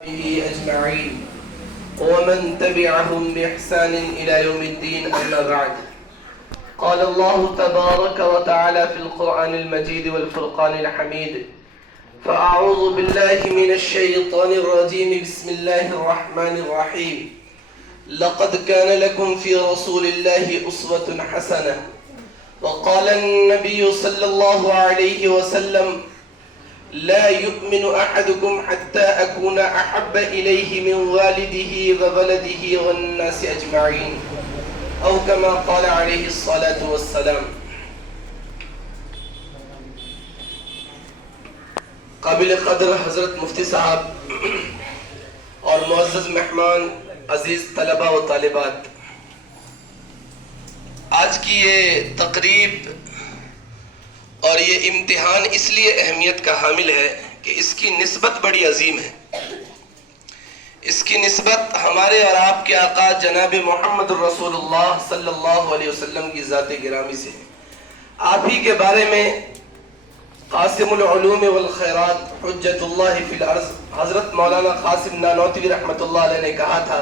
أجمعين ومن تبعهم بإحسان إلى يوم الدين أما بعد. قال الله تبارك وتعالى في القرآن المجيد والفرقان الحميد: فأعوذ بالله من الشيطان الرجيم بسم الله الرحمن الرحيم. لقد كان لكم في رسول الله أسوة حسنة. وقال النبي صلى الله عليه وسلم: لا يؤمن أحدكم حتى أكون أحب إليه من والده وولده والناس أجمعين، أو كما قال عليه الصلاة والسلام. قابل قدر حضرت مفتی صاحب اور معزز مہمان، عزیز طلبہ و طالبات، آج کی یہ تقریب اور یہ امتحان اس لیے اہمیت کا حامل ہے کہ اس کی نسبت بڑی عظیم ہے. اس کی نسبت ہمارے اور آپ کے آقا جناب محمد الرسول اللہ صلی اللہ علیہ وسلم کی ذات گرامی سے. آپ ہی کے بارے میں قاسم العلوم والخیرات حجت اللہ فی الارض حضرت مولانا قاسم نانوتوی رحمۃ اللہ علیہ نے کہا تھا: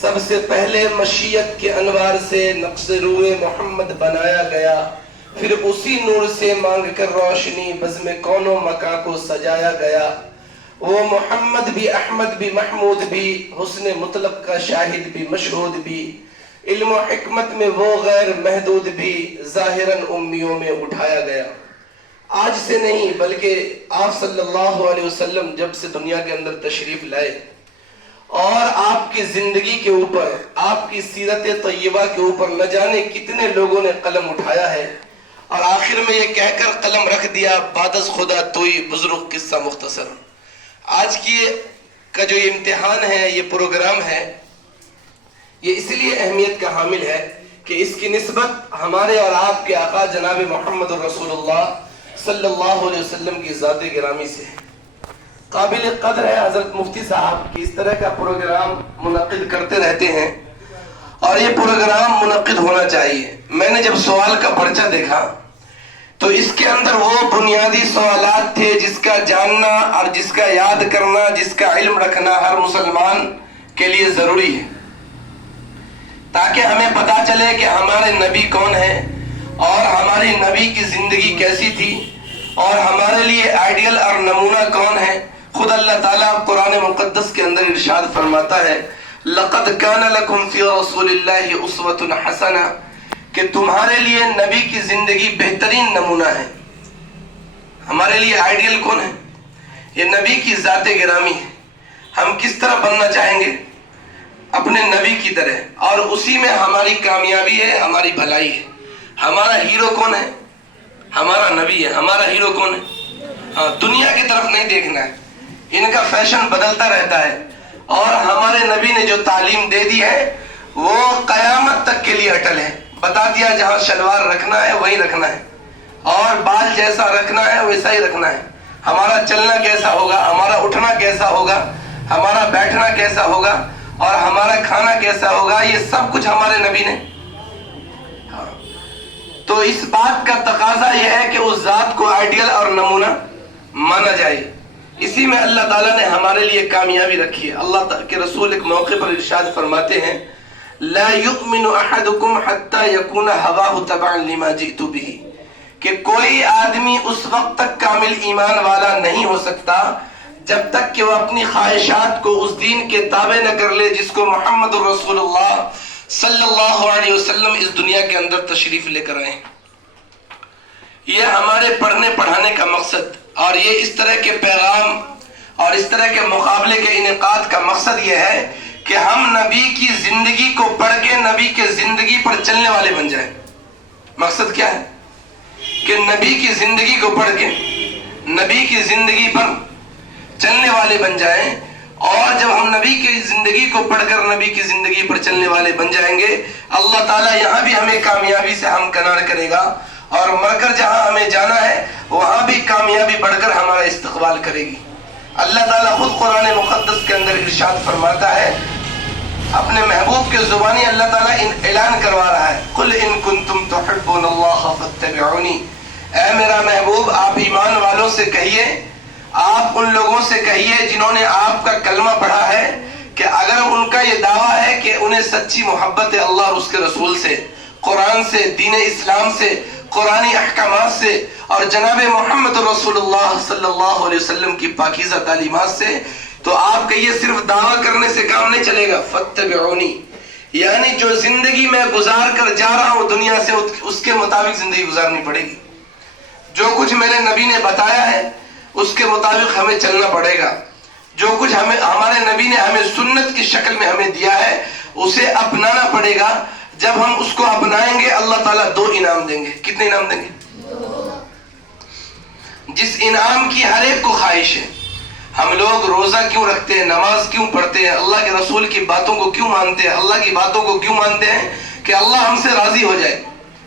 سب سے پہلے مشیت کے انوار سے نقش روئے محمد بنایا گیا، پھر اسی نور سے مانگ کر روشنی بزم کون و مکان کو سجایا گیا. وہ محمد بھی، احمد بھی، محمود بھی، حسن مطلق کا شاہد بھی، مشہود بھی، علم و حکمت میں وہ غیر محدود بھی، ظاہراً امیوں میں اٹھایا گیا. آج سے نہیں بلکہ آپ صلی اللہ علیہ وسلم جب سے دنیا کے اندر تشریف لائے اور آپ کی زندگی کے اوپر، آپ کی سیرت طیبہ کے اوپر نہ جانے کتنے لوگوں نے قلم اٹھایا ہے، اور آخر میں یہ کہہ کر قلم رکھ دیا: بعد از خدا توئی بزرگ قصہ مختصر. آج کی کا جو یہ امتحان ہے، یہ پروگرام ہے، یہ اس لیے اہمیت کا حامل ہے کہ اس کی نسبت ہمارے اور آپ کے آقا جناب محمد الرسول اللہ صلی اللہ علیہ وسلم کی ذات گرامی سے ہے. قابل قدر ہے حضرت مفتی صاحب کہ اس طرح کا پروگرام منعقد کرتے رہتے ہیں، اور یہ پروگرام منعقد ہونا چاہیے. میں نے جب سوال کا پرچہ دیکھا تو اس کے اندر وہ بنیادی سوالات تھے جس کا جاننا اور جس کا یاد کرنا، جس کا علم رکھنا ہر مسلمان کے لیے ضروری ہے، تاکہ ہمیں پتہ چلے کہ ہمارے نبی کون ہیں اور ہماری نبی کی زندگی کیسی تھی اور ہمارے لیے آئیڈیل اور نمونہ کون ہے. خود اللہ تعالیٰ قرآن مقدس کے اندر ارشاد فرماتا ہے: لقد کان لکم فی رسول اللہ اسوۃ حسنہ، کہ تمہارے لیے نبی کی زندگی بہترین نمونہ ہے. ہمارے لیے آئیڈیل کون ہے؟ یہ نبی کی ذات گرامی ہے. ہم کس طرح بننا چاہیں گے؟ اپنے نبی کی طرح، اور اسی میں ہماری کامیابی ہے، ہماری بھلائی ہے. ہمارا ہیرو کون ہے؟ ہمارا نبی ہے. ہمارا ہیرو کون ہے؟ ہاں، دنیا کی طرف نہیں دیکھنا ہے، ان کا فیشن بدلتا رہتا ہے، اور ہمارے نبی نے جو تعلیم دے دی ہے وہ قیامت تک کے لیے اٹل ہے. بتا دیا جہاں شلوار رکھنا ہے وہیں رکھنا ہے، اور بال جیسا رکھنا ہے ویسا ہی رکھنا ہے. ہمارا چلنا کیسا ہوگا، ہمارا اٹھنا کیسا ہوگا، ہمارا بیٹھنا کیسا ہوگا، اور ہمارا کھانا کیسا ہوگا، یہ سب کچھ ہمارے نبی نے. تو اس بات کا تقاضا یہ ہے کہ اس ذات کو آئیڈیل اور نمونہ مانا جائے. اسی میں اللہ تعالیٰ نے ہمارے لیے کامیابی رکھی ہے. اللہ کے رسول ایک موقع پر ارشاد فرماتے ہیں: لا يؤمن احدكم حتى يكون هواه تبعا لما جئت به، کہ کوئی آدمی اس وقت تک کامل ایمان والا نہیں ہو سکتا جب تک کہ وہ اپنی خواہشات کو اس دین کے تابع نہ کر لے جس کو محمد الرسول اللہ صلی اللہ علیہ وسلم اس دنیا کے اندر تشریف لے کر آئے. یہ ہمارے پڑھنے پڑھانے کا مقصد، اور یہ اس طرح کے پیغام اور اس طرح کے مقابلے کے انعقاد کا مقصد یہ ہے کہ ہم نبی کی زندگی کو پڑھ کے نبی کے زندگی پر چلنے والے بن جائیں. مقصد کیا ہے؟ کہ نبی کی زندگی کو پڑھ کے نبی کی زندگی پر چلنے والے بن جائیں. اور جب ہم نبی کی زندگی کو پڑھ کر نبی کی زندگی پر چلنے والے بن جائیں گے، اللہ تعالیٰ یہاں بھی ہمیں کامیابی سے ہمکنار کرے گا، اور مر کر جہاں ہمیں جانا ہے وہاں بھی کامیابی بڑھ کر ہمارا استقبال کرے گی. اللہ تعالیٰ خود قرآن مقدس کے اندر ارشاد فرماتا ہے، اپنے محبوب کے زبانی اللہ تعالیٰ اعلان کروا رہا ہے: قل ان کنتم تحبون اللہ فاتبعونی. اے میرا محبوب، آپ ایمان والوں سے کہیے، آپ ان لوگوں سے کہیے جنہوں نے آپ کا کلمہ پڑھا ہے کہ اگر ان کا یہ دعویٰ ہے کہ انہیں سچی محبت ہے اللہ اور اس کے رسول سے، قرآن سے، دین اسلام سے، قرآنی احکامات سے اور جناب محمد رسول اللہ صلی اللہ علیہ وسلم کی پاکیزہ تعلیمات سے، تو آپ کہیے صرف دعویٰ کرنے سے کام نہیں چلے گا، فاتبعونی، یعنی جو زندگی میں گزار کر جا رہا ہوں دنیا سے اس کے مطابق زندگی گزارنی پڑے گی. جو کچھ میرے نبی نے بتایا ہے اس کے مطابق ہمیں چلنا پڑے گا. جو کچھ ہمارے نبی نے ہمیں سنت کی شکل میں ہمیں دیا ہے اسے اپنانا پڑے گا. جب ہم اس کو اپنائیں گے اللہ تعالیٰ 2 انعام دیں گے. کتنے انعام دیں گے؟ جس انعام کی ہر ایک کو خواہش ہے. ہم لوگ روزہ کیوں رکھتے ہیں، نماز کیوں پڑھتے ہیں، اللہ کے رسول کی باتوں کو کیوں مانتے ہیں، اللہ کی باتوں کو کیوں مانتے ہیں؟ کہ اللہ ہم سے راضی ہو جائے.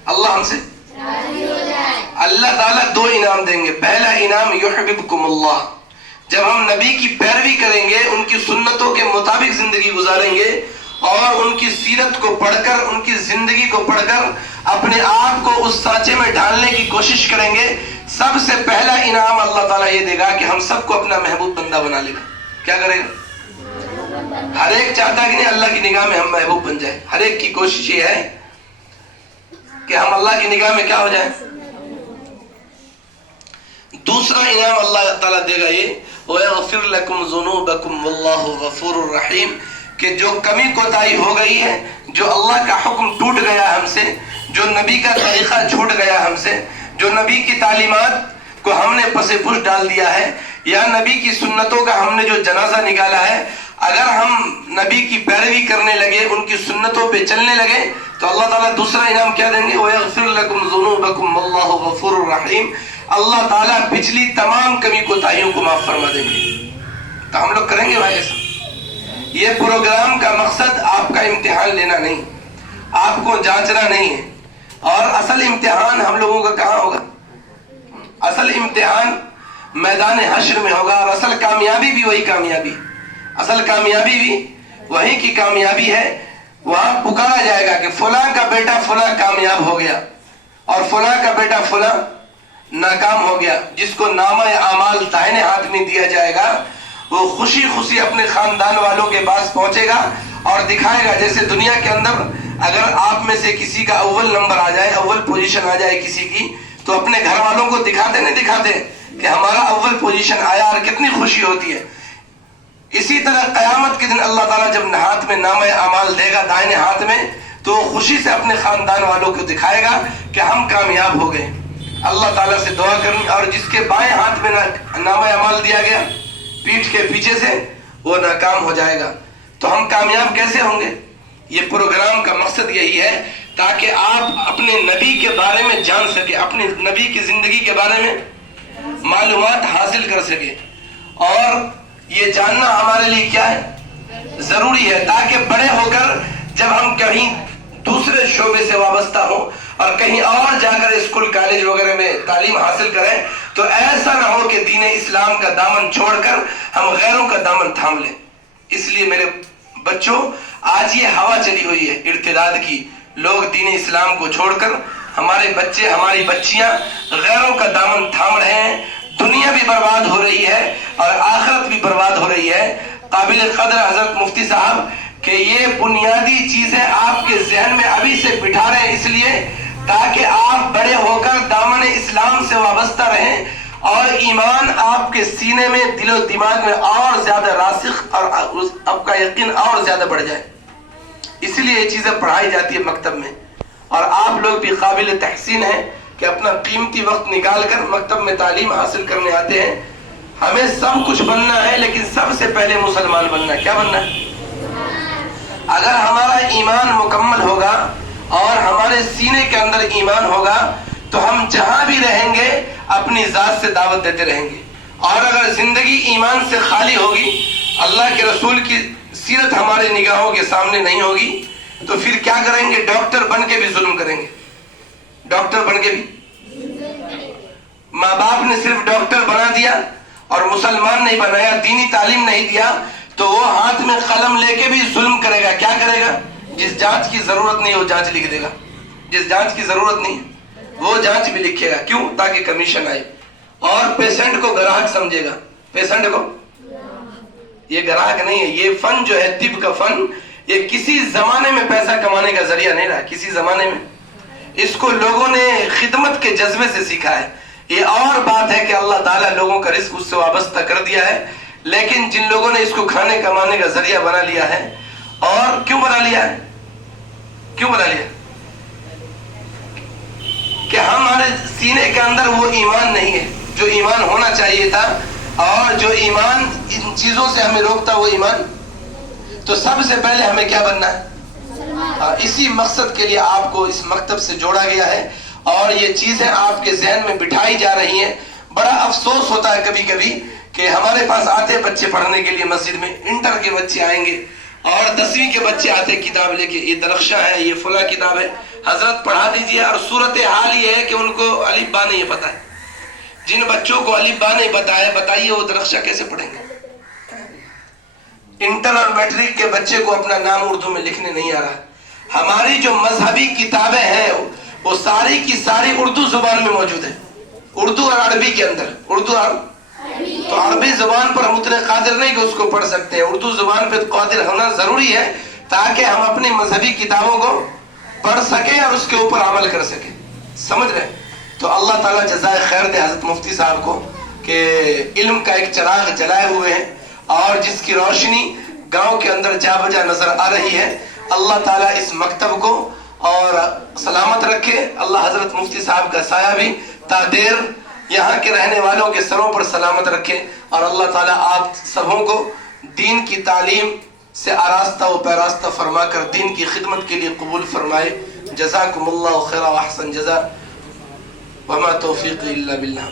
اللہ ہم سے راضی ہو جائے. اللہ تعالیٰ 2 انعام دیں گے. پہلا انعام یحببکم اللہ. جب ہم نبی کی پیروی کریں گے، ان کی سنتوں کے مطابق زندگی گزاریں گے اور ان کی سیرت کو پڑھ کر، ان کی زندگی کو پڑھ کر اپنے آپ کو اس سانچے میں ڈھالنے کی کوشش کریں گے، سب سے پہلا انعام اللہ تعالیٰ یہ دے گا کہ ہم سب کو اپنا محبوب بندہ بنا لے گا. کیا کرے گا؟ ہر ایک چاہتا ہے کہ نہیں اللہ کی نگاہ میں ہم محبوب بن جائیں. ہر ایک کی کوشش یہ ہے کہ ہم اللہ کی نگاہ میں کیا ہو جائیں. دوسرا انعام اللہ تعالیٰ دے گا یہ وَيَغْفِرْ لَكُمْ ذُنُوبَكُمْ وَاللَّهُ غَفُورٌ رَحِيمٌ، کہ جو کمی کوتاہی ہو گئی ہے، جو اللہ کا حکم ٹوٹ گیا ہم سے، جو نبی کا طریقہ چھوٹ گیا ہم سے، جو نبی کی تعلیمات کو ہم نے پس پش ڈال دیا ہے، یا نبی کی سنتوں کا ہم نے جو جنازہ نکالا ہے، اگر ہم نبی کی پیروی کرنے لگے، ان کی سنتوں پہ چلنے لگے، تو اللہ تعالیٰ دوسرا انعام کیا دیں گے؟ وَيَغْفِرْ لَكُمْ ذُنُوبَكُمْ وَاللَّهُ غَفُورٌ رَحِيمٌ. اللہ تعالیٰ پچھلی تمام کمی کوتاہیوں کو معاف فرما دیں گے. تو ہم لوگ کریں گے بھائی ایسا. یہ پروگرام کا مقصد آپ کا امتحان لینا نہیں، آپ کو جانچنا نہیں ہے. اور اصل امتحان ہم لوگوں کا کہاں ہوگا؟ اصل امتحان میدان حشر میں ہوگا. اور اصل کامیابی بھی وہی کامیابی، اصل کامیابی بھی وہی کی کامیابی ہے. وہاں پکارا جائے گا کہ فلاں کا بیٹا فلاں کامیاب ہو گیا اور فلاں کا بیٹا فلاں ناکام ہو گیا. جس کو نامہ اعمال دائنے ہاتھ میں دیا جائے گا وہ خوشی خوشی اپنے خاندان والوں کے پاس پہنچے گا اور دکھائے گا. جیسے دنیا کے اندر اگر آپ میں سے کسی کا اول نمبر آ جائے، اول پوزیشن آ جائے کسی کی، تو اپنے گھر والوں کو دکھاتے نہیں دکھاتے کہ ہمارا اول پوزیشن آیا، اور کتنی خوشی ہوتی ہے. اسی طرح قیامت کے دن اللہ تعالیٰ جب ہاتھ میں نامہ اعمال دے گا دائنے ہاتھ میں، تو خوشی سے اپنے خاندان والوں کو دکھائے گا کہ ہم کامیاب ہو گئے. اللہ تعالیٰ سے دعا کرنی، اور جس کے بائیں ہاتھ میں نامہ اعمال دیا گیا پیٹھ کے پیچھے سے، وہ ناکام ہو جائے گا. تو ہم کامیاب کیسے ہوں گے؟ یہ پروگرام کا مقصد یہی ہے تاکہ آپ اپنے نبی کے بارے میں جان سکے، اپنے نبی کی زندگی کے بارے میں معلومات حاصل کر سکے. اور یہ جاننا ہمارے لیے کیا ہے؟ ضروری ہے، تاکہ بڑے ہو کر جب ہم کہیں دوسرے شعبے سے وابستہ ہوں اور کہیں اور جا کر اسکول کالج وغیرہ میں تعلیم حاصل کریں، تو ایسا نہ ہو کہ دین اسلام کا دامن چھوڑ کر ہم غیروں کا دامن تھام لیں. اس لیے میرے بچوں، آج یہ ہوا چلی ہوئی ہے ارتداد کی. لوگ دین اسلام کو چھوڑ کر، ہمارے بچے ہماری بچیاں غیروں کا دامن تھام رہے ہیں. دنیا بھی برباد ہو رہی ہے اور آخرت بھی برباد ہو رہی ہے. قابل قدر حضرت مفتی صاحب کہ یہ بنیادی چیزیں آپ کے ذہن میں ابھی سے بٹھا رہے ہیں، اس لیے تاکہ آپ بڑے ہو کر دامن اسلام سے وابستہ رہیں اور ایمان آپ کے سینے میں، دل و دماغ میں اور زیادہ راسخ اور آپ کا یقین اور زیادہ بڑھ جائے. اسی لیے یہ چیزیں پڑھائی جاتی ہے مکتب میں. اور آپ لوگ بھی قابل تحسین ہیں کہ اپنا قیمتی وقت نکال کر مکتب میں تعلیم حاصل کرنے آتے ہیں. ہمیں سب کچھ بننا ہے، لیکن سب سے پہلے مسلمان بننا ہے. کیا بننا ہے؟ اگر ہمارا ایمان مکمل ہوگا اور ہمارے سینے کے اندر ایمان ہوگا تو ہم جہاں بھی رہیں گے اپنی ذات سے دعوت دیتے رہیں گے. اور اگر زندگی ایمان سے خالی ہوگی، اللہ کے رسول کی سیرت ہمارے نگاہوں کے سامنے نہیں ہوگی، تو پھر کیا کریں گے؟ ڈاکٹر بن کے بھی ظلم کریں گے. ڈاکٹر بن کے بھی، ماں باپ نے صرف ڈاکٹر بنا دیا اور مسلمان نہیں بنایا، دینی تعلیم نہیں دیا، تو وہ ہاتھ میں قلم لے کے بھی ظلم کرے گا. کیا کرے گا؟ جس جانچ کی ضرورت نہیں وہ جانچ لکھ دے گا، جس جانچ کی ضرورت نہیں وہ جانچ بھی لکھے گا. کیوں؟ تاکہ کمیشن آئے اور پیشنٹ کو گراہک سمجھے گا. پیشنٹ کو یہ گراہک نہیں ہے. یہ فن جو ہے طب کا فن یہ کسی زمانے میں پیسہ کمانے کا ذریعہ نہیں رہا. کسی زمانے میں اس کو لوگوں نے خدمت کے جذبے سے سیکھا ہے. یہ اور بات ہے کہ اللہ تعالیٰ لوگوں کا رزق اس سے وابستہ کر دیا ہے, لیکن جن لوگوں نے اس کو کھانے کمانے کا ذریعہ بنا لیا ہے. اور کیوں بنا لیا ہے؟ کیوں بنا لیا؟ کہ ہمارے سینے کے اندر وہ ایمان نہیں ہے جو ایمان ہونا چاہیے تھا, اور جو ایمان ان چیزوں سے ہمیں روکتا وہ ایمان. تو سب سے پہلے ہمیں کیا بننا ہے؟ اسی مقصد کے لیے آپ کو اس مکتب سے جوڑا گیا ہے, اور یہ چیزیں آپ کے ذہن میں بٹھائی جا رہی ہیں. بڑا افسوس ہوتا ہے کبھی کبھی کہ ہمارے پاس آتے بچے پڑھنے کے لیے مسجد میں, انٹر کے بچے آئیں گے اور 10ویں کے بچے آتے کتاب لے کے, یہ درخشاں ہے, یہ فلاں کتاب ہے, حضرت پڑھا دیجئے. اور صورتحال یہ ہے کہ ان کو الف با نہیں پتہ ہے. جن بچوں کو الف با نہیں پتہ ہے, بتائیے وہ درخشاں کیسے پڑھیں گے؟ انٹر اور میٹرک کے بچے کو اپنا نام اردو میں لکھنے نہیں آ رہا. ہماری جو مذہبی کتابیں ہیں وہ ساری کی ساری اردو زبان میں موجود ہے, اردو اور عربی کے اندر. اردو اور تو عربی زبان پر ہم اتنے قادر نہیں کہ اس کو پڑھ سکتے ہیں. اردو زبان پہ قادر ہونا ضروری ہے تاکہ ہم اپنی مذہبی کتابوں کو پڑھ سکیں اور اس کے اوپر عمل کر سکیں. سمجھ رہے؟ تو اللہ تعالیٰ جزائے خیر دے حضرت مفتی صاحب کو کہ علم کا ایک چراغ جلائے ہوئے ہیں, اور جس کی روشنی گاؤں کے اندر جا بجا نظر آ رہی ہے. اللہ تعالیٰ اس مکتب کو اور سلامت رکھے. اللہ حضرت مفتی صاحب کا سایہ بھی تا دیر یہاں کے رہنے والوں کے سروں پر سلامت رکھے, اور اللہ تعالیٰ آپ سبوں کو دین کی تعلیم سے آراستہ و پیراستہ فرما کر دین کی خدمت کے لیے قبول فرمائے. جزاکم اللہ خیر و احسن جزا, وما توفیقی الا باللہ.